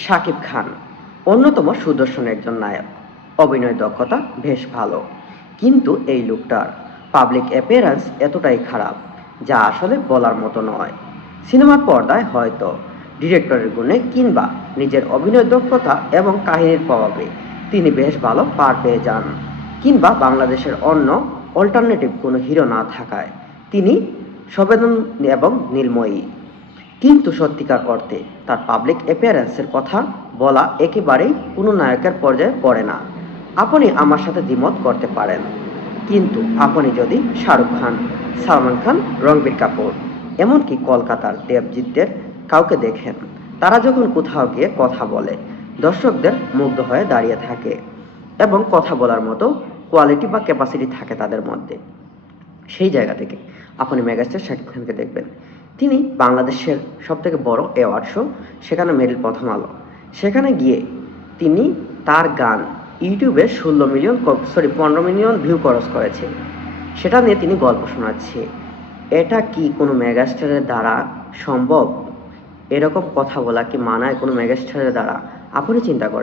শাকিব খান অন্যতম সুদর্শন একজন নায়ক। অভিনয় দক্ষতা বেশ ভালো, কিন্তু এই লোকটার পাবলিক অ্যাপিয়ারেন্স এতটাই খারাপ যা আসলে বলার মতো নয়। সিনেমার পর্দায় হয়তো ডিরেক্টরের গুণে কিংবা নিজের অভিনয় দক্ষতা এবং কাহিনীর প্রভাবে তিনি বেশ ভালো পার পেয়ে যান, কিংবা বাংলাদেশের অন্য অল্টারনেটিভ কোনো হিরো না থাকায় তিনি সবেদন এবং নীলময়ী। কিন্তু সত্যিকার অর্থে তার পাবলিক অ্যাপিয়ারেন্সের কথা বলা একেবারেই কোনো নায়কের পর্যায়ে পড়ে না। আপনি আমার সাথে দ্বিমত করতে পারেন, কিন্তু আপনি যদি শাহরুখ খান, সালমান খান, রণবীর কাপুর, এমনকি কলকাতার দেবজিৎদের কাউকে দেখেন, তারা যখন কোথাও গিয়ে কথা বলে দর্শকদের মুগ্ধ হয়ে দাঁড়িয়ে থাকে এবং কথা বলার মতো কোয়ালিটি বা ক্যাপাসিটি থাকে তাদের মধ্যে। সেই জায়গা থেকে আপনি মেগাস্টার শাকিব খানকে দেখবেন, তিনি বাংলাদেশের সবথেকে বড় অ্যাওয়ার্ড শো, সেখানে মেরিল প্রথম আলো, সেখানে গিয়ে তিনি তার গান ইউটিউবে 15 মিলিয়ন ভিউ ক্রস করেছে। সেটা নিয়ে তিনি গল্প শোনাচ্ছে। এটা কি কোনো মেগাস্টারের দ্বারা সম্ভব? এরকম কথা বলা কি মানায় কোনো মেগাস্টারের দ্বারা? আপনি চিন্তা করেন।